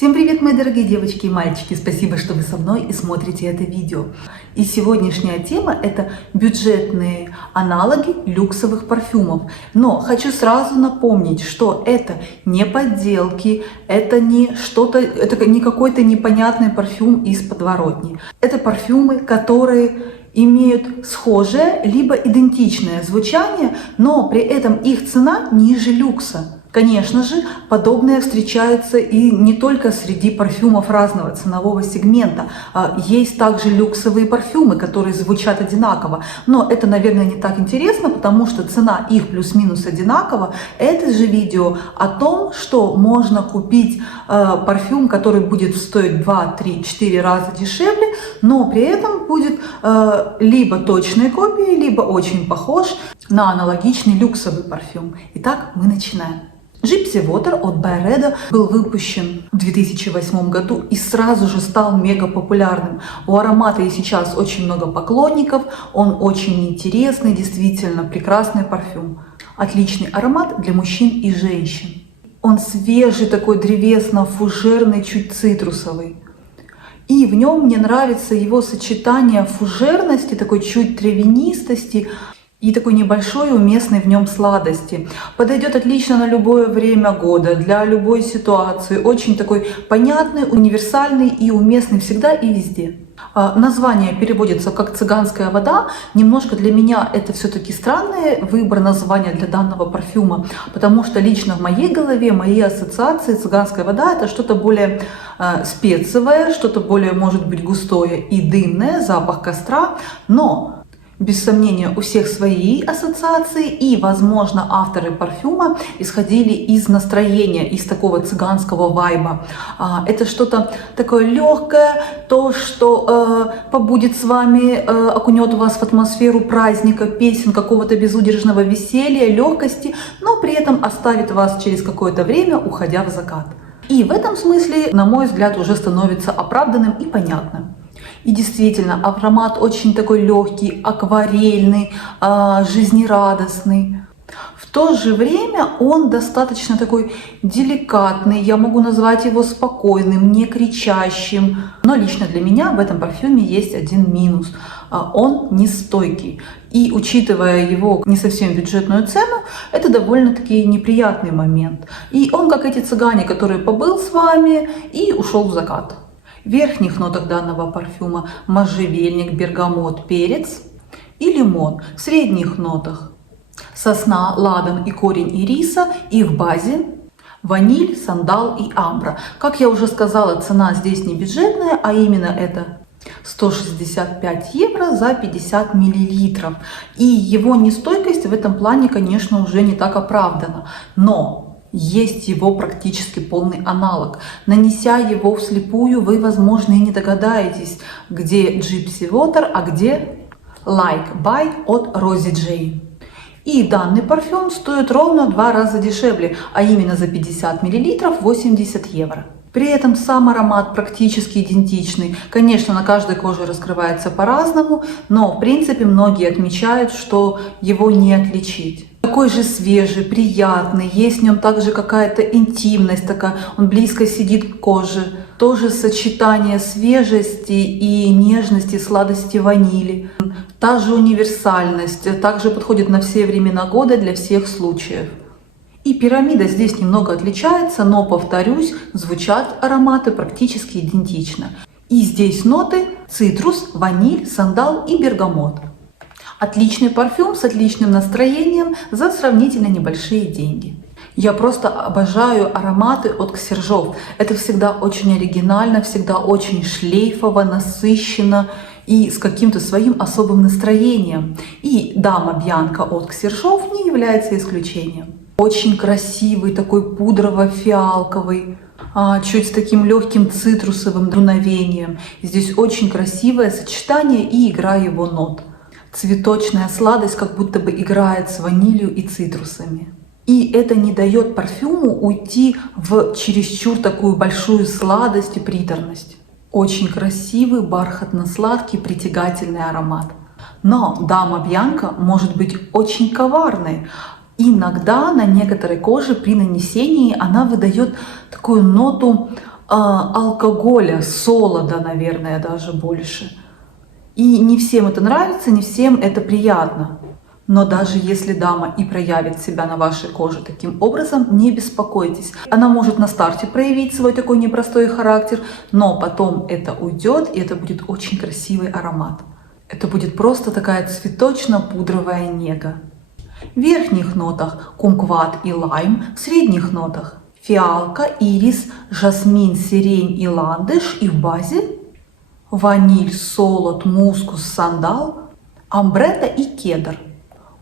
Всем привет, мои дорогие девочки и мальчики! Спасибо, что вы со мной и смотрите это видео. И сегодняшняя тема – это бюджетные аналоги люксовых парфюмов. Но хочу сразу напомнить, что это не подделки, это не какой-то непонятный парфюм из подворотни. Это парфюмы, которые имеют схожее либо идентичное звучание, но при этом их цена ниже люкса. Конечно же, подобное встречается и не только среди парфюмов разного ценового сегмента. Есть также люксовые парфюмы, которые звучат одинаково. Но это, наверное, не так интересно, потому что цена их плюс-минус одинакова. Это же видео о том, что можно купить парфюм, который будет стоить 2, 3, 4 раза дешевле, но при этом будет либо точной копией, либо очень похож на аналогичный люксовый парфюм. Итак, мы начинаем. Gypsy Water от Byredo был выпущен в 2008 году и сразу же стал мега популярным. У аромата и сейчас очень много поклонников, он очень интересный, действительно прекрасный парфюм. Отличный аромат для мужчин и женщин. Он свежий, такой древесно-фужерный, чуть цитрусовый. И в нем мне нравится его сочетание фужерности, такой чуть травянистости, и такой небольшой уместной в нем сладости. Подойдет отлично на любое время года, для любой ситуации. Очень такой понятный, универсальный и уместный всегда и везде. Название переводится как «цыганская вода». Немножко для меня это все-таки странный выбор названия для данного парфюма, потому что лично в моей голове, мои ассоциации «цыганская вода» — это что-то более специевое, что-то более, может быть, густое и дымное, запах костра, но без сомнения, у всех свои ассоциации, и, возможно, авторы парфюма исходили из настроения, из такого цыганского вайба. Это что-то такое легкое, то, что побудет с вами, окунет вас в атмосферу праздника, песен, какого-то безудержного веселья, легкости, но при этом оставит вас через какое-то время, уходя в закат. И в этом смысле, на мой взгляд, уже становится оправданным и понятным. И действительно, аромат очень такой легкий, акварельный, жизнерадостный. В то же время он достаточно такой деликатный, я могу назвать его спокойным, не кричащим. Но лично для меня в этом парфюме есть один минус. Он не стойкий. И учитывая его не совсем бюджетную цену, это довольно-таки неприятный момент. И он как эти цыгане, которые побыл с вами и ушел в закат. В верхних нотах данного парфюма можжевельник, бергамот, перец и лимон. В средних нотах сосна, ладан и корень ириса. И в базе ваниль, сандал и амбра. Как я уже сказала, цена здесь не бюджетная, а именно это 165 евро за 50 миллилитров. И его нестойкость в этом плане, конечно, уже не так оправдана. Но есть его практически полный аналог. Нанеся его вслепую, вы, возможно, и не догадаетесь, где Gypsy Water, а где Like By от Rosie J. И данный парфюм стоит ровно в 2 раза дешевле, а именно за 50 мл 80 евро. При этом сам аромат практически идентичный. Конечно, на каждой коже раскрывается по-разному, но в принципе многие отмечают, что его не отличить. Такой же свежий, приятный, есть в нем также какая-то интимность, такая, он близко сидит к коже. Тоже сочетание свежести и нежности, сладости ванили. Та же универсальность, также подходит на все времена года для всех случаев. И пирамида здесь немного отличается, но, повторюсь, звучат ароматы практически идентично. И здесь ноты цитрус, ваниль, сандал и бергамот. Отличный парфюм с отличным настроением за сравнительно небольшие деньги. Я просто обожаю ароматы от Ксержов. Это всегда очень оригинально, всегда очень шлейфово, насыщенно и с каким-то своим особым настроением. И Дама Бьянка от Ксержов не является исключением. Очень красивый, такой пудрово-фиалковый, чуть с таким легким цитрусовым дуновением. Здесь очень красивое сочетание и игра его нот. Цветочная сладость как будто бы играет с ванилью и цитрусами. И это не дает парфюму уйти в чересчур такую большую сладость и приторность. Очень красивый, бархатно-сладкий, притягательный аромат. Но Дама Бьянка может быть очень коварной. Иногда на некоторой коже при нанесении она выдает такую ноту алкоголя, солода, наверное, даже больше. И не всем это нравится, не всем это приятно. Но даже если дама и проявит себя на вашей коже таким образом, не беспокойтесь. Она может на старте проявить свой такой непростой характер, но потом это уйдет, и это будет очень красивый аромат. Это будет просто такая цветочно-пудровая нега. В верхних нотах кумкват и лайм, в средних нотах фиалка, ирис, жасмин, сирень и ландыш, и в базе ваниль, солод, мускус, сандал, амбретта и кедр.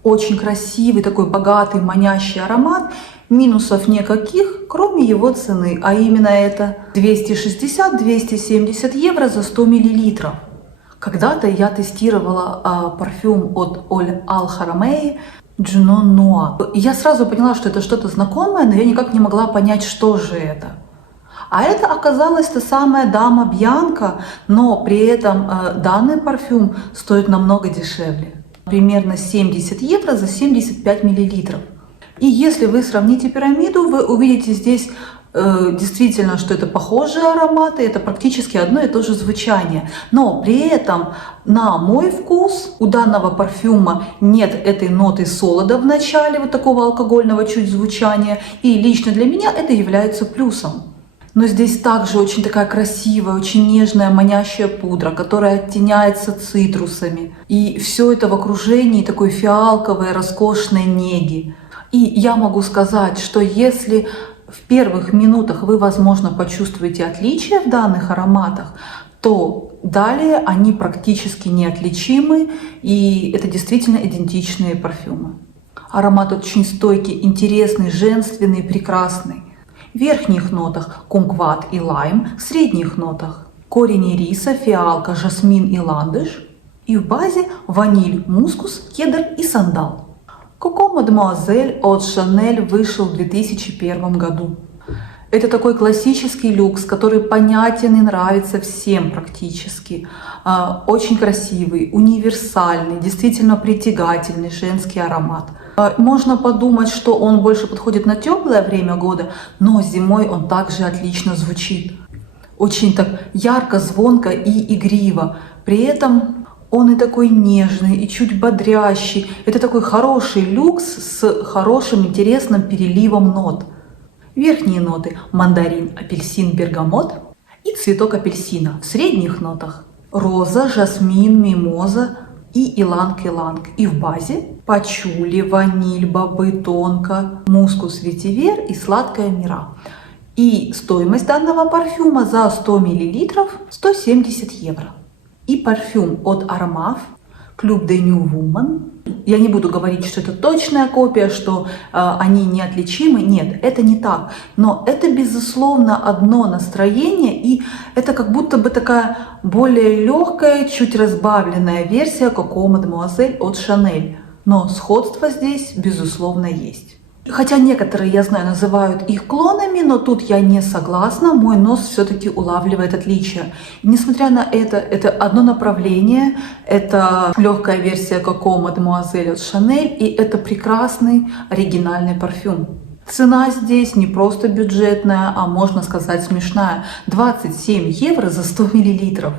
Очень красивый, такой богатый, манящий аромат. Минусов никаких, кроме его цены, а именно это 260-270 евро за 100 мл. Когда-то я тестировала парфюм от Оль Аль-Харамей Джунон Нуа. Я сразу поняла, что это что-то знакомое, но я никак не могла понять, что же это. А это оказалась та самая Дама Бьянка, но при этом данный парфюм стоит намного дешевле. Примерно 70 евро за 75 мл. И если вы сравните пирамиду, вы увидите здесь действительно, что это похожие ароматы, это практически одно и то же звучание. Но при этом, на мой вкус, у данного парфюма нет этой ноты солода в начале, вот такого алкогольного чуть звучания. И лично для меня это является плюсом. Но здесь также очень такая красивая, очень нежная, манящая пудра, которая оттеняется цитрусами. И все это в окружении такой фиалковой, роскошной неги. И я могу сказать, что если в первых минутах вы, возможно, почувствуете отличия в данных ароматах, то далее они практически неотличимы, и это действительно идентичные парфюмы. Аромат очень стойкий, интересный, женственный, прекрасный. В верхних нотах кумкват и лайм, в средних нотах корень ириса, фиалка, жасмин и ландыш, и в базе ваниль, мускус, кедр и сандал. Коко Мадемуазель от Шанель вышел в 2001 году. Это такой классический люкс, который понятен и нравится всем практически. Очень красивый, универсальный, действительно притягательный женский аромат. Можно подумать, что он больше подходит на теплое время года, но зимой он также отлично звучит. Очень так ярко, звонко и игриво. При этом он и такой нежный, и чуть бодрящий. Это такой хороший люкс с хорошим, интересным переливом нот. Верхние ноты – мандарин, апельсин, бергамот и цветок апельсина. В средних нотах – роза, жасмин, мимоза и иланг-иланг. И в базе – пачули, ваниль, бобы, тонко, мускус, ветивер и сладкая мира. И стоимость данного парфюма за 100 мл – 170 евро. И парфюм от Armaf Club de New Woman. Я не буду говорить, что это точная копия, что они неотличимы. Нет, это не так. Но это, безусловно, одно настроение, и это как будто бы такая более легкая, чуть разбавленная версия Coco Mademoiselle от Chanel. Но сходство здесь, безусловно, есть. Хотя некоторые, я знаю, называют их клонами, но тут я не согласна, мой нос все-таки улавливает отличия. И несмотря на это одно направление, это легкая версия Coco Mademoiselle от Chanel, и это прекрасный оригинальный парфюм. Цена здесь не просто бюджетная, а можно сказать смешная. 27 евро за 100 мл.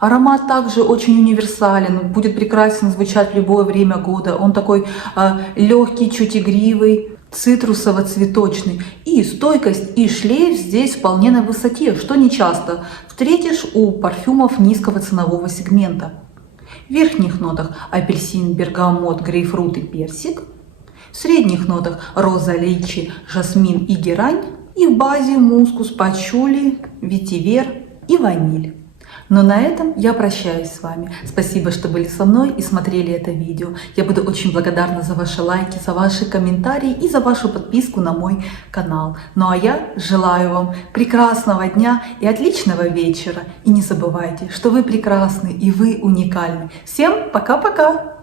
Аромат также очень универсален, будет прекрасно звучать в любое время года. Он такой легкий, чуть игривый, цитрусово-цветочный. И стойкость, и шлейф здесь вполне на высоте, что не часто встретишь у парфюмов низкого ценового сегмента. В верхних нотах апельсин, бергамот, грейпфрут и персик. В средних нотах роза, личи, жасмин и герань. И в базе мускус, пачули, ветивер и ваниль. Но на этом я прощаюсь с вами. Спасибо, что были со мной и смотрели это видео. Я буду очень благодарна за ваши лайки, за ваши комментарии и за вашу подписку на мой канал. Ну а я желаю вам прекрасного дня и отличного вечера. И не забывайте, что вы прекрасны и вы уникальны. Всем пока-пока!